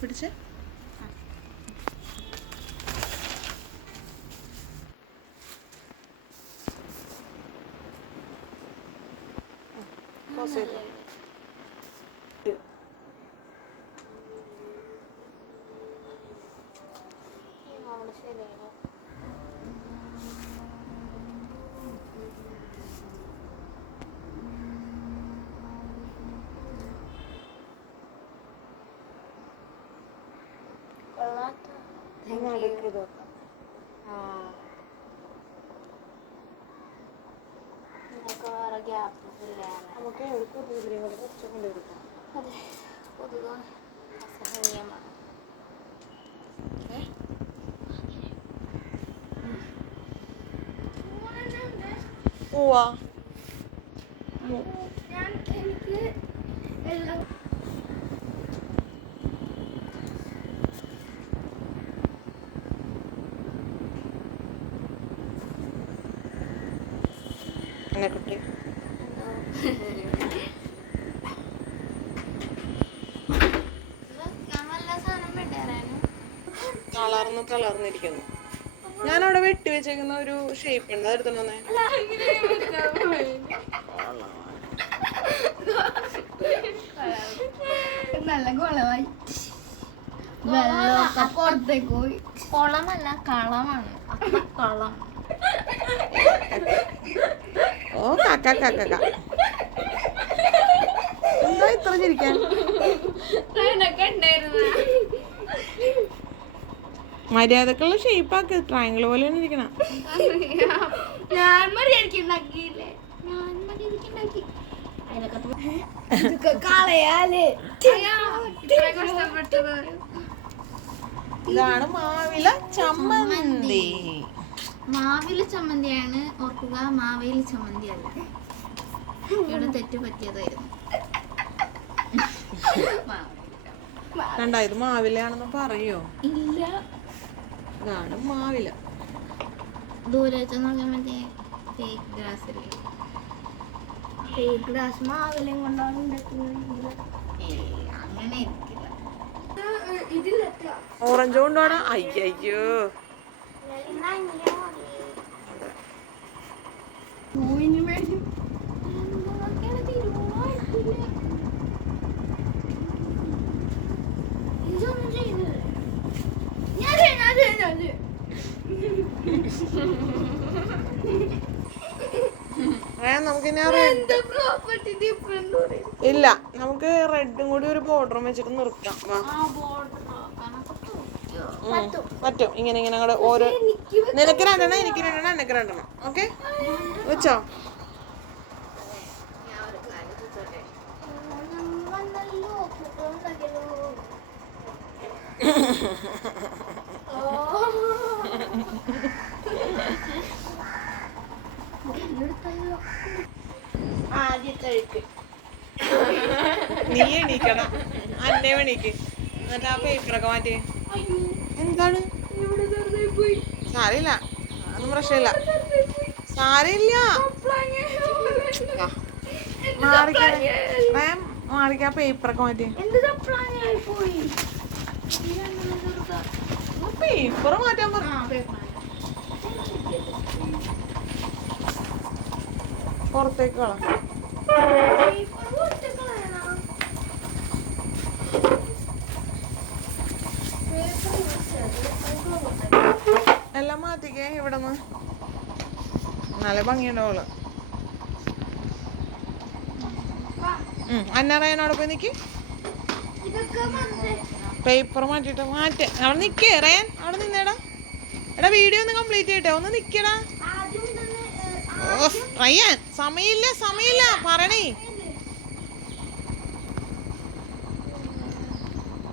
പിടിച്ചേ. പോവാ കുട്ടി. തളർന്നിരിക്കുന്നു. ഞാനവിടെ വെട്ടി വെച്ചേക്കുന്ന ഒരു ഷേപ്പ് ഉണ്ട്, അതെടുത്തോണ്ടേ. നല്ല കുളമായി. പുറത്തേക്ക് പോയി. കുളമല്ല, കളമാണ്. കളം. ഓ കാക്ക എന്താ ഇത്ര ചിരിക്കാൻ? മര്യാദക്കുള്ള ഷേപ്പാക്ക്. ട്രയാങ്കിൾ പോലെ ഇരിക്കണം. ഞാൻ മര്യാദക്ക് ഉണ്ടാക്കിയില്ലേ? ഇതാണ് മാവില ചമ്മന്തി. മാവില ചമ്മന്തിയാണ് ഓർക്കുക, മാവേലി ചമ്മന്തി അല്ല. ഇവിടെ തെറ്റ് പറ്റിയതായിരുന്നു. ഇത് മാവിലയാണെന്ന് പറയോ? ഇല്ല, ഇതാണ് മാവില. ദൂരെ വെച്ച് നോക്കാൻ മറ്റേ ഫേക്ക് ഗ്രാസ് അല്ലേ? ഫേക്ക് ഗ്രാസ് മാവിലയും കൊണ്ടാണ് ഉണ്ടാക്കുന്നത്. അങ്ങനെ ഇരിക്കില്ല. ഓറഞ്ച് കൊണ്ടോടാ. അയ്യോ ഇല്ല, നമുക്ക് റെഡും കൂടി ഒരു ബോർഡറും വെച്ചിട്ട് നിർത്താം. പറ്റും. ഇങ്ങനെ കൂടെ ഓരോ. നിനക്ക് രണ്ടെണ്ണം, എനിക്ക് രണ്ടെണ്ണം, എനക്ക് രണ്ടെണ്ണം. ഓക്കെ വെച്ചോ. നീ എണീക്കണം, അന്നെ എണീക്ക്. എന്നിട്ട് ആ പേപ്പറൊക്കെ മാറ്റി. എന്താണ്? സാരമില്ല, അതൊന്നും പ്രശ്നമില്ല. സാരമില്ല, മാറിക്കാ പേപ്പറൊക്കെ മാറ്റി. പേപ്പർ മാറ്റാൻ പറഞ്ഞു. പുറത്തേക്ക് കളാം. എല്ലാം മാറ്റിക്കേ ഇവിടെന്ന്. നല്ല ഭംഗിയുണ്ടാവുള്ളു. അന്നറയനോട് പോയി നിക്ക്. പേപ്പർ മാറ്റിട്ട് അവിടെ നിക്കേ. റയൻ അവിടെ നിന്നേടാ. എടാ വീഡിയോ ഒന്ന് കംപ്ലീറ്റ് ചെയ്യട്ടെ. ഒന്ന് നിക്കടാ. റയൻ സമയമില്ല പറയണേ.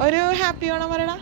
ഒരു ഹാപ്പി ഓണം പറയടാ.